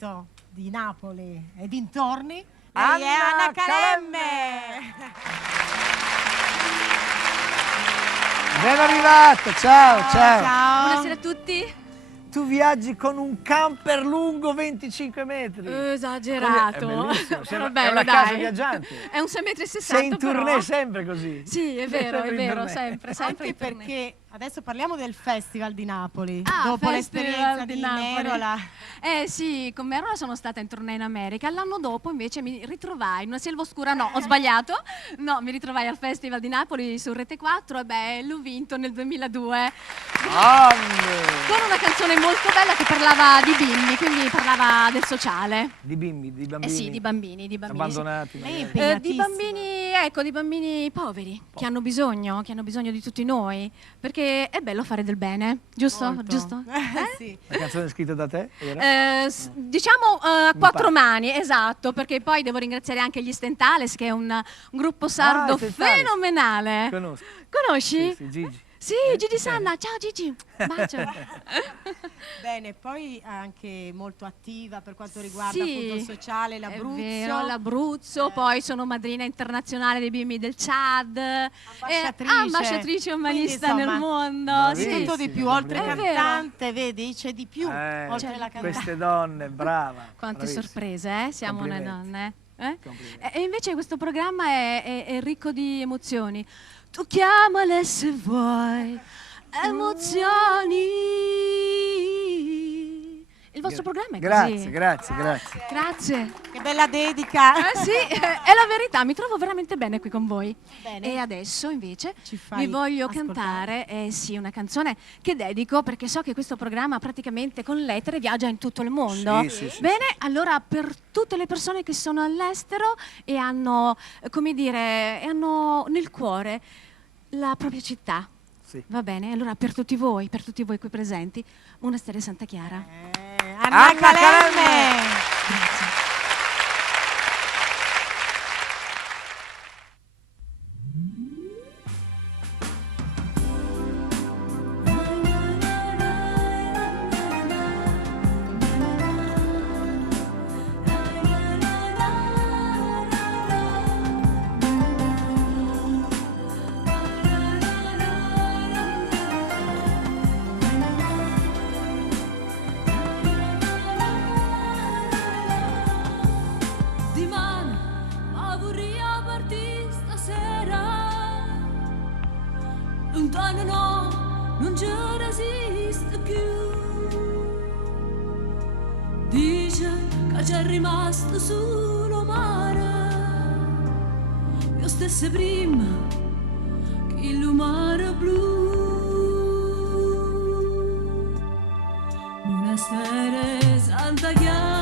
dall'Expo di Napoli e dintorni. Lei è Anna Anna Calemme. Ben arrivata, ciao, ciao. Buonasera a tutti. Tu viaggi con un camper lungo 25 metri. Esagerato. È bellissimo, Però è bello, una casa dai. viaggiante. È un 6,60 m. Sei in tournée però. sempre così. Sì, è Sempre in vero, tournée. sempre Anche in tournée. perché adesso parliamo del Festival di Napoli. Ah, Dopo Festival l'esperienza di di Napoli. Merola. Sì, con Merola sono stata in tournée in America. L'anno dopo invece mi ritrovai in una selva oscura. No, ho sbagliato. No, mi ritrovai al Festival di Napoli su Rete 4 e l'ho vinto nel 2002. Con una canzone molto bella che parlava di bimbi, quindi parlava del sociale. Di bimbi, di bambini. Sì, di bambini. Abbandonati. Lei è magari. impegnatissima. Di bambini poveri che hanno bisogno di tutti noi, perché è bello fare del bene, giusto? Molto. Giusto? Sì. La canzone scritta da te? Era? Diciamo a quattro parte. mani, esatto, perché poi devo ringraziare anche gli Stentales, che è un gruppo sardo Stentales. fenomenale. Conosco. Conosci? Sì, Gigi. Sì, Gigi Sanna, ciao Gigi, bacio. Bene, poi anche molto attiva per quanto riguarda Sì, appunto il sociale, è l'Abruzzo. vero, l'Abruzzo, poi sono madrina internazionale dei bimbi del Chad, ambasciatrice umanista Quindi, insomma, nel mondo. bravissima. Sì. tutto di più, oltre È vero. cantante, vedi, c'è di più, oltre la cantante. Queste donne, brava. Quante bravissima. sorprese, Siamo noi Complimenti. donne. Complimenti. E invece questo programma è ricco di emozioni. Tu chiamale se vuoi, emozioni. Il vostro programma è così. Grazie. Grazie. Che bella dedica. Sì, è la verità, mi trovo veramente bene qui con voi. Bene. E adesso invece Ci fai vi voglio ascoltare? cantare sì, una canzone che dedico perché so che questo programma praticamente con l'etere viaggia in tutto il mondo. Sì. Bene, allora per tutte le persone che sono all'estero e hanno, come dire, e hanno nel cuore la propria città. Sì. Va bene? Allora per tutti voi qui presenti, Monastero Santa Chiara. Anna Anna Calemme. Grazie. Di mano, ma vorrei partire stasera. Lontano no, non ci resiste più. Dice che c'è rimasto solo mare. Io stesse prima che il mare blu. Monastero Santa Chiara.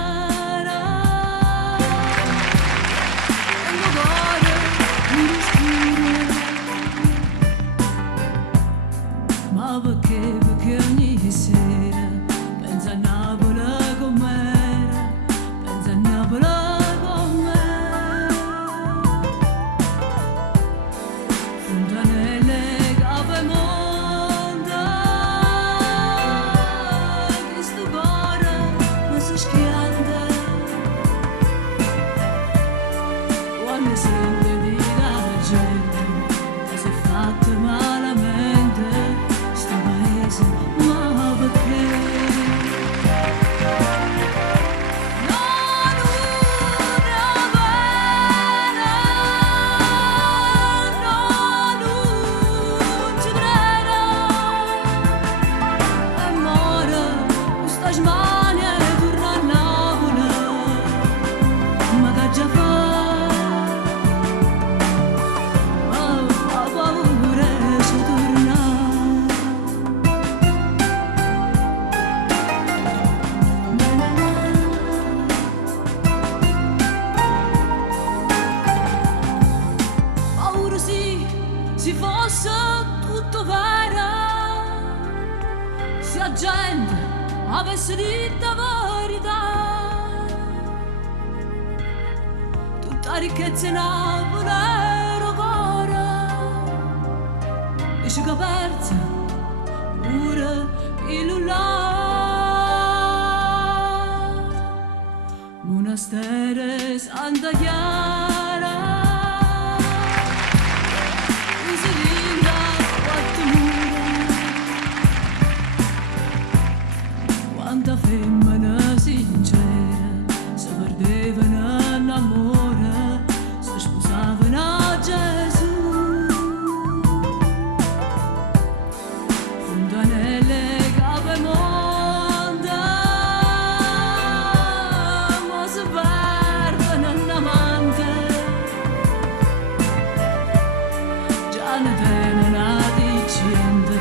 Ma perché ogni sera pensa a Napoli com'era, pensa a Napoli com'era. Fontanelle Capemonte, che sto cuore mi si schianta. Quando sente di la gente che si è fatta malamente sto paese, ma perché? Non una pena, no, non ci credo. Amore, questa smania torna a Napoli, ma che già fa? Paura sì, si fosse tutto vero, se la gente avesse detto la verità, tutta ricchezza in Napoli era cuore, dice che persa pure il là. Monastere Santa Chiara, Isolinda, quattro mura, quanta femmina sincera si perdevano in amore, si sposavano a Gesù. Fontanelle Capemonte, ma si perdono un amante, già ne tenen a dicende,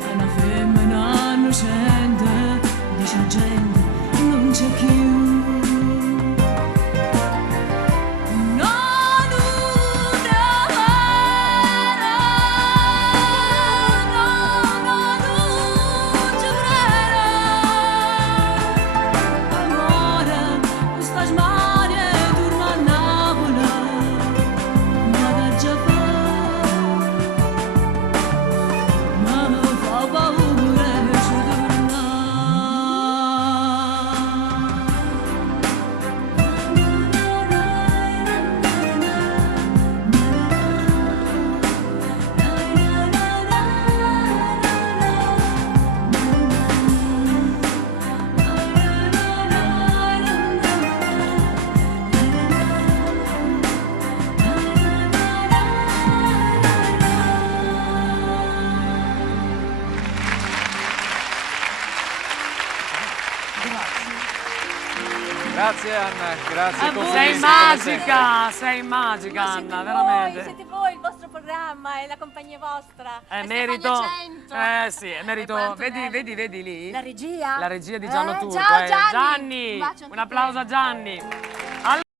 è una femmina innocente, dice la gente, non c'è più. Grazie Anna, grazie. Sei magica Anna, veramente. Siete voi, il vostro programma, è la compagnia vostra. È merito. Stefania 100. Sì, è merito. Vedi lì? La regia? La regia di Gianno Turco. ciao, Gianni. Gianni, Un bacio anche un applauso a Gianni.